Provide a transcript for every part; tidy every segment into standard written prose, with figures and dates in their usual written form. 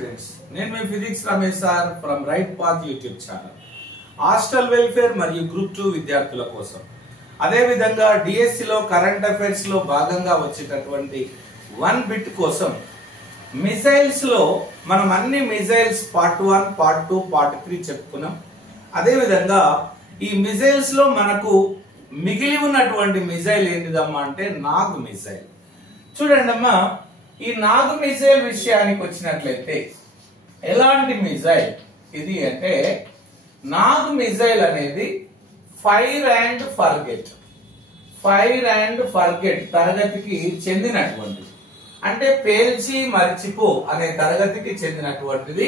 Students, నేను మీ physics Ramesh sir from right path YouTube channel. Hostel welfare మరియు group 2 విద్యార్థుల కోసం, అదే విధంగా డిఎస్సి లో కరెంట్ అఫైర్స్ లో భాగంగా వచ్చేటటువంటి 1 బిట్ కోసం మిసైల్స్ లో మనం అన్ని మిసైల్స్ పార్ట్ 1, పార్ట్ 2, పార్ట్ 3 చెప్పుకున్నాం. అదే విధంగా ఈ మిసైల్స్ లో మనకు మిగిలి ఉన్నటువంటి మిసైల్ ఏంటిదమ్మా అంటే నాగ్ మిసైల్. చూడండి అమ్మా, ఈ నాగ్ మిసైల్ విషయానికి వచ్చినట్లయితే ఎలాంటి మిసైల్ ఇది అంటే, నాగ్ మిసైల్ అనేది ఫైర్ అండ్ ఫర్గెట్ తరగతికి చెందినటువంటిది. అంటే పేల్చి మర్చిపో అనే తరగతికి చెందినటువంటిది.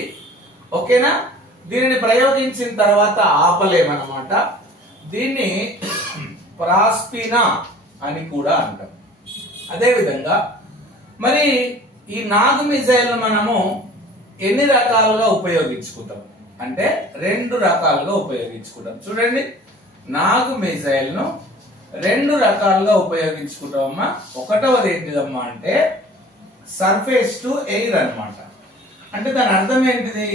ఓకేనా? దీనిని ప్రయోగించిన తర్వాత ఆపలేమన్నమాట. దీన్ని ప్రాస్పినా అని కూడా అంటాం. అదే విధంగా మరి ఈ నాగ్ మిసైల్ మనము ఎన్ని రకాలుగా ఉపయోగించుకుంటాం అంటే 2 రకాలుగా ఉపయోగించుకుంటాం. చూడండి, నాగ్ మిసైల్ ను 2 రకాలుగా ఉపయోగించుకుంటామమ్మా. ఒకటవది ఏంటిదమ్మా అంటే సర్ఫేస్ టు ఎయిర్ అన్నమాట. అంటే దాని అర్థం ఏంటిది?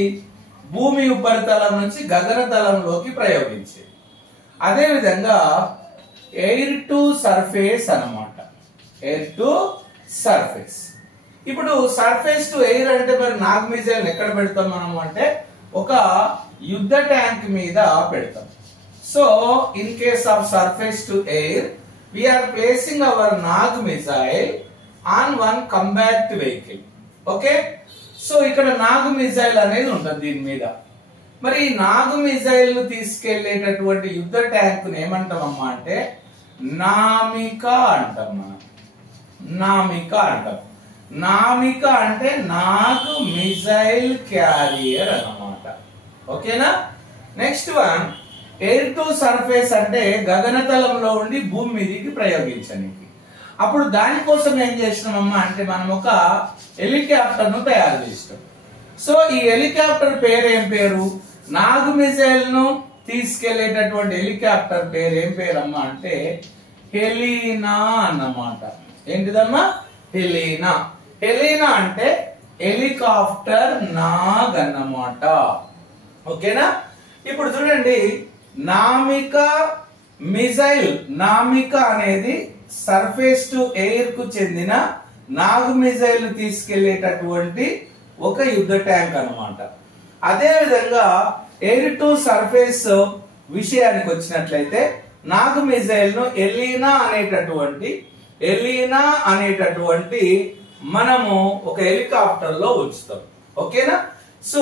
భూమి ఉపరితలం నుంచి గగనతలంలోకి ప్రయోగించేది. అదే విధంగా ఎయిర్ టు సర్ఫేస్ అన్నమాట. Air to surface. ఇప్పుడు సర్ఫేస్ టు ఎయిర్ అంటే మరి నాగ్ మిసైల్ ఎక్కడ పెడతాం మనము అంటే ఒక యుద్ధ ట్యాంక్ మీద పెడతాం. So in case of surface to air we are placing our Nag missile on one combat vehicle. Okay, so ఇక్కడ నాగ్ మిసైల్ అనేది ఉంటుంది దీని మీద. మరి ఈ నాగ్ మిసైల్ ను తీసుకెళ్లేటటువంటి యుద్ధ ట్యాంక్ ను ఏమంటామమ్మా అంటే నామిక అంటాం. మనం నామిక అంటాం. నామిక అంటే నాగ్ మిసైల్ క్యారియర్ అన్నమాట. ఓకేనా? Next one air to surface అంటే గగనతలంలో ఉండి భూమి మీదకి ప్రయోగించడానికి. అప్పుడు దానికోసం ఏం చేసినామమ్మా అంటే మనం ఒక హెలికాప్టర్ ను తయారు చేస్తాం. సో ఈ హెలికాప్టర్ పేరు ఏం పేరు? నాగ్ మిసైల్ ను తీసుకెళ్లేటటువంటి హెలికాప్టర్ పేరు ఏం పేరమ్మా అంటే హెలీనా అన్నమాట. ఏంటిదమ్మా? హెలీనా. హెలీనా అంటే హెలికాప్టర్ నాగ్ అన్నమాట. ఓకేనా? ఇప్పుడు చూడండి, నామిక మిసైల్, నామిక అనేది సర్ఫేస్ టు ఎయిర్ కు చెందిన నాగ్ మిసైల్ ను తీసుకెళ్లేటటువంటి ఒక యుద్ధ ట్యాంక్ అన్నమాట. అదే విధంగా ఎయిర్ టు సర్ఫేస్ విషయానికి వచ్చినట్లయితే నాగ్ మిసైల్ ను ఎలీనా అనేటటువంటి మనము ఒక హెలికాప్టర్ లో ఉంచుతాం. ఓకేనా? సో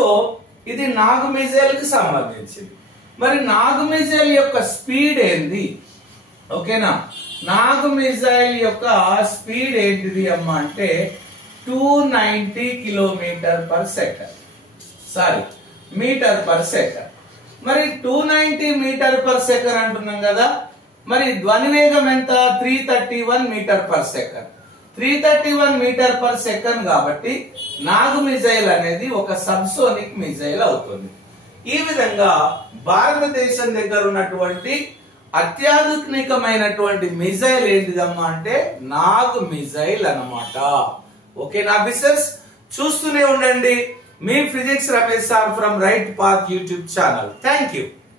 ఇది నాగ్ మిసైల్ కి సంబంధించింది. మరి నాగ్ మిసైల్ యొక్క స్పీడ్ ఏంది? ఓకేనా? నాగ్ మిసైల్ యొక్క స్పీడ్ ఏంటిది అమ్మా అంటే 290 మీటర్ పర్ సెకండ్. మరి 290 మీటర్ పర్ సెకండ్ అంటున్నాం కదా, మరి ధ్వని వేగం ఎంత? 331 meter per second. 331 meter per second కాబట్టి నాగ్ మిసైల్ అనేది ఒక సబ్సోనిక్ మిసైల్ అవుతుంది. ఈ విధంగా భారతదేశం దగ్గర ఉన్నటువంటి అత్యాధునికమైనటువంటి మిసైల్ ఏంటిదమ్మా అంటే నాగ్ మిసైల్ అన్నమాట. ఓకే నా ఆఫీసర్స్, చూస్తూనే ఉండండి మీ physics Ramesh sir from right path YouTube channel. Thank you.